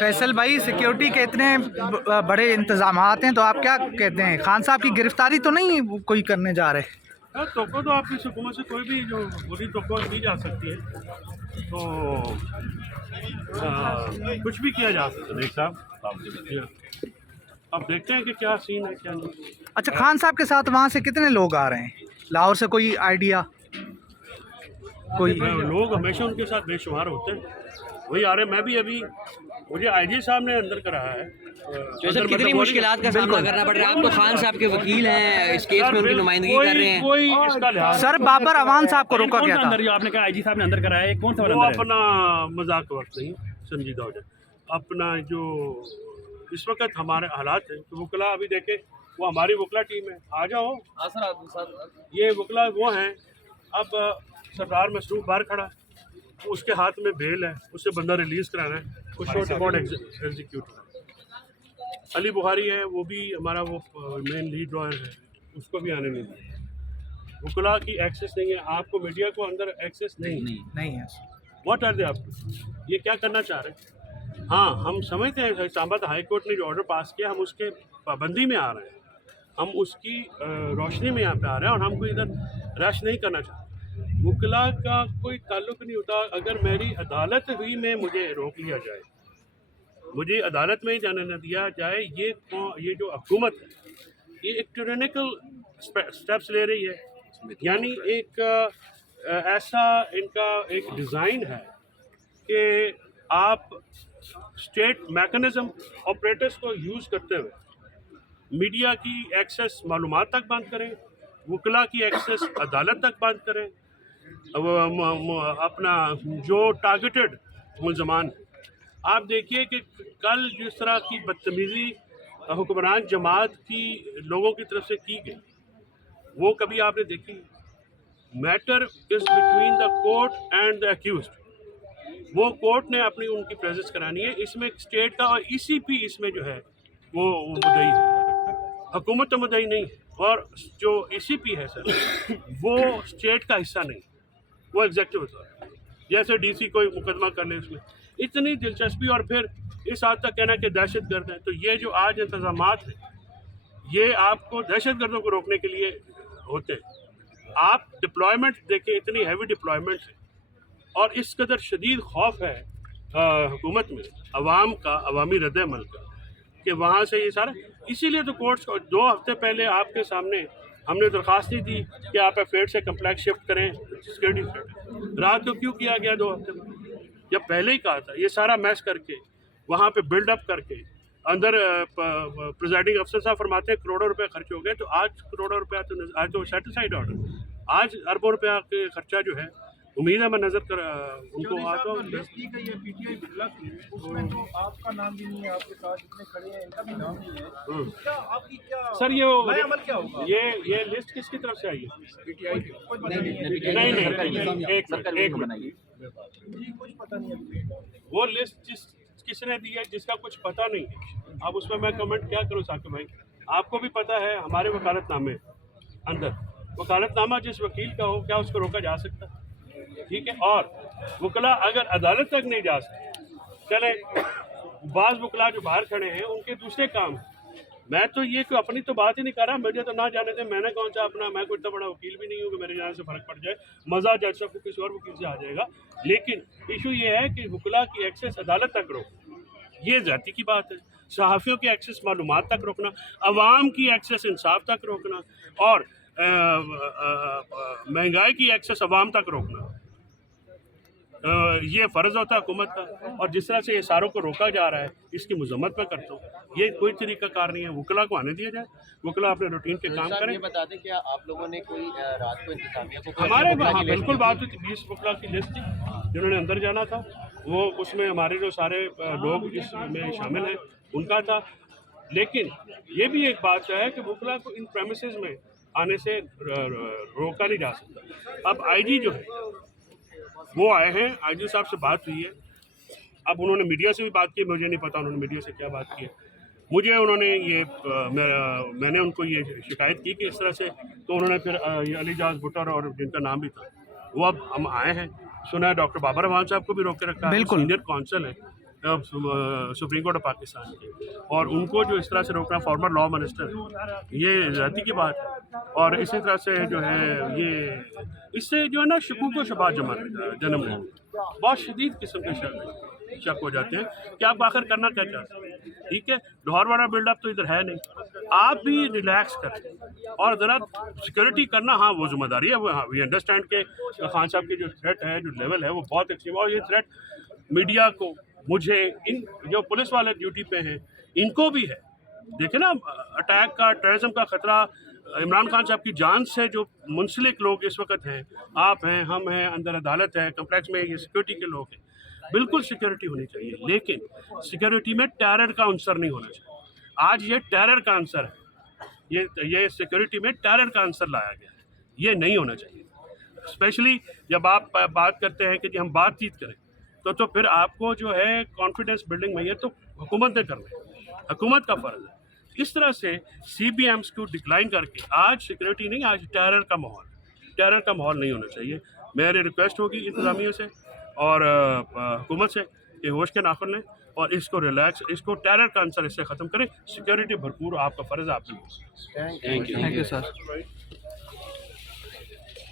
फैसल भाई, सिक्योरिटी के इतने बड़े इंतजामात हैं, तो आप क्या कहते हैं, खान साहब की गिरफ्तारी तो नहीं कोई करने जा रहे? तो आपकी हुकूमत से कोई भी जो बुरी तो की जा सकती है, तो कुछ भी किया जा सकता है। देख साहब, अब देखते हैं कि क्या सीन है क्या नहीं। अच्छा, खान साहब के साथ वहाँ से कितने लोग आ रहे हैं लाहौर से, कोई आइडिया? कोई लोग हमेशा उनके साथ बेशुमार होते हैं, वही आ रहे। मैं भी अभी, मुझे आईजी साहब ने अंदर कराया है। तो सर कितनी मुश्किलात का सामना करना पड़ रहा है आपको? खान साहब के वकील हैं, इस केस में उनकी नुमाइंदगी कर रहे हैं। कोई इसका लिहाज सर, बाबर अवान साहब को रोका गया था। अंदर जो आपने कहा आईजी साहब ने अंदर कराया है, कौन सा वाला वो अंदर है? अपना मजाक का वक्त नहीं, संजीदा हो जाए। अपना जो इस वक्त हमारे हालात हैं, तो वकला अभी देखे, वो हमारी वकला टीम है, आ जाओ। ये वकला वो हैं। अब सरदार मसरूफ बाहर खड़ा, उसके हाथ में बेल है, उससे बंदा रिलीज कराना है, कुछ short about execute. Ali Bukhari है, वो भी हमारा वो मेन लीड लॉयर है, उसको भी आने नहीं दिया। वकला की एक्सेस नहीं है, आपको मीडिया को अंदर एक्सेस नहीं है। What are they up to? ये क्या करना चाह रहे हैं? हाँ, हम समझते हैं इस्लामाबाद हाई कोर्ट ने जो ऑर्डर पास किया, हम उसके पाबंदी में आ रहे हैं, हम उसकी रोशनी में यहाँ पे आ रहे हैं, और हम कोई इधर रश नहीं करना चाहते। वकला का कोई ताल्लुक नहीं होता। अगर मेरी अदालत हुई में मुझे रोक लिया जाए, मुझे अदालत में ही जाने न दिया जाए, ये जो हुकूमत है, ये एक टिरेनिकल स्टेप्स ले रही है। यानी एक ऐसा इनका एक डिज़ाइन है कि आप स्टेट मैकेनिज़्म ऑपरेटर्स को यूज़ करते हुए मीडिया की एक्सेस मालूमात तक बंद करें, वकला की एक्सेस अदालत तक बंद करें। अपना जो टारगेटेड मुलजमान, आप देखिए कि कल जिस तरह की बदतमीज़ी हुक्मरान जमात की लोगों की तरफ से की गई, वो कभी आपने देखी? Matter is between the court and the accused. वो कोर्ट ने अपनी उनकी प्रेजेंस करानी है, इसमें स्टेट का और ईसीपी इसमें जो है वो मुद्दई है, हुकूमत तो मुद्दई नहीं। और जो ईसीपी है सर, वो स्टेट का हिस्सा नहीं, वो एग्जेक्टिव अथॉरिटी। जैसे डीसी कोई मुकदमा कर ले, उसमें इतनी दिलचस्पी, और फिर इस हद तक कहना कि दहशत गर्द है। तो ये जो आज इंतजामात हैं, ये आपको दहशत गर्दों को रोकने के लिए होते हैं। आप डिप्लॉयमेंट देखें, इतनी हैवी डिप्लॉयमेंट है, और इस कदर शदीद खौफ है हुकूमत में अवाम का, अवामी रद्द-ए-अमल का, कि वहाँ से ये सारा। इसीलिए तो कोर्ट्स को 2 हफ्ते पहले आपके सामने हमने दरख्वास्त नहीं दी कि आप एफेड से कंप्लेक्स शिफ्ट करें सिक्योरिटी थ्रेट। रात को क्यों किया गया 2 हफ्ते में, जब पहले ही कहा था? ये सारा मैस करके, वहाँ पे बिल्डअप करके, अंदर प्रिजाइडिंग अफसर साहब फरमाते हैं करोड़ों रुपए खर्च हो गए। तो आज करोड़ों रुपया तो आज तो सेटिसाइड ऑर्डर, आज अरबों रुपया के खर्चा जो है, उम्मीद है मैं नजर कर उनको आता हूँ। उसमें तो आपका नाम भी नहीं है, आपके साथ जितने खड़े हैं इनका भी नाम नहीं है। क्या आपकी क्या सर ये अमल क्या होगा? ये लिस्ट किसकी तरफ से आई है? पीटीआई की कोई पता नहीं, नहीं, एक मिनट, जी कुछ पता नहीं है। वो लिस्ट किसने दी है जिसका कुछ पता नहीं है, अब उसमें मैं कमेंट क्या करूँ साकिब भाई? आपको भी पता है हमारे वकालतनामे अंदर, वकालतनामा जिस वकील का हो, क्या उसको रोका जा सकता है? ठीक है। और वकला अगर अदालत तक नहीं जा सकते, चले बाज़ वकला जो बाहर खड़े हैं उनके दूसरे काम। मैं तो ये कोई अपनी तो बात ही नहीं कर रहा, मुझे तो ना जाने दें, मैंने कौन सा अपना, मैं कोई इतना बड़ा वकील भी नहीं हूँ कि मेरे जाने से फ़र्क पड़ जाए। मज़ा जज साहब को किसी और वकील से आ जाएगा, लेकिन इशू ये है कि वकला की एक्सेस अदालत तक रोकना, ये ज़्यादती की बात है। सहाफ़ियों की एक्सेस मालूमात तक रोकना, अवाम की एक्सेस इंसाफ तक रोकना, और महंगाई की एक्सेस अवाम तक रोकना, ये फ़र्ज़ होता है हुकूमत का। और जिस तरह से ये सारों को रोका जा रहा है, इसकी मजम्मत मैं करता हूँ। ये कोई तरीका कार नहीं है, वकला को आने दिया जाए, वकला अपने रूटीन के काम करें। ये बता दें क्या आप लोगों ने कोई रात को इंतजामिया को हमारे वहाँ बिल्कुल बात हुई थी, 20 वकला की लिस्ट थी जिन्होंने अंदर जाना था, वो उसमें हमारे जो सारे लोग इसमें शामिल हैं उनका था। लेकिन ये भी एक बात है कि वकला को इन प्रेमिसेस में आने से रोका नहीं जा सकता। अब आईजी जो है वो आए हैं, आईजी साहब से बात हुई है। अब उन्होंने मीडिया से भी बात की, मुझे नहीं पता उन्होंने मीडिया से क्या बात की है। मुझे उन्होंने ये मैंने उनको ये शिकायत की कि इस तरह से, तो उन्होंने फिर ये अलीजाज भुट्टर और जिनका नाम भी था, वो अब हम आए हैं। सुना है डॉक्टर बाबर अवान साहब को भी रोक के रखा है, सीनियर काउंसिल है, सुप्रीम कोर्ट ऑफ पाकिस्तान के, और उनको जो इस तरह से रोकना, फॉर्मर लॉ मिनिस्टर, ये ज़्यादती की बात है। और इसी तरह से जो है ये इससे जो है ना शकूक व शुबहात जन्म लेंगे, बहुत शदीद किस्म के शक हो जाते हैं कि आप आखिर करना क्या चाहते हैं। ठीक है, लाहौर वाला बिल्डअप तो इधर है नहीं, आप भी रिलैक्स करें और ज़रा सिक्योरिटी करना, हाँ वो जिम्मेदारी है, वो हाँ वी अंडरस्टैंड के खान साहब की जो थ्रेट है, जो लेवल है, वो बहुत एक्सट्रीम है। और ये थ्रेट मीडिया को, मुझे, इन जो पुलिस वाले ड्यूटी पे हैं, इनको भी है। देखे ना, अटैक का, टेररिज्म का ख़तरा इमरान खान साहब की जान से जो मुंसलिक लोग इस वक्त हैं, आप हैं, हम हैं, अंदर अदालत है, कम्प्लेक्स में ये सिक्योरिटी के लोग हैं, बिल्कुल सिक्योरिटी होनी चाहिए, लेकिन सिक्योरिटी में टेरर का अंसर नहीं होना चाहिए। आज ये टेरर का अंसर है, ये सिक्योरिटी में टेरर का अंसर लाया गया है, ये नहीं होना चाहिए। स्पेशली जब आप बात करते हैं कि जी हम बातचीत करें, तो फिर आपको जो है कॉन्फिडेंस बिल्डिंग में, ये तो हुकूमत ने करना है, हुकूमत का फ़र्ज़ है। इस तरह से CBMs को डिक्लाइन करके आज सिक्योरिटी नहीं, आज टेरर का माहौल नहीं होना चाहिए। मेरी रिक्वेस्ट होगी इंतज़ामिया से और हुकूमत से कि होश के नाखुन लें और इसको रिलैक्स, इसको टेरर का अंसर इससे ख़त्म करें। सिक्योरिटी भरपूर आपका फ़र्ज़ है, आपने। Thank you thank you sir.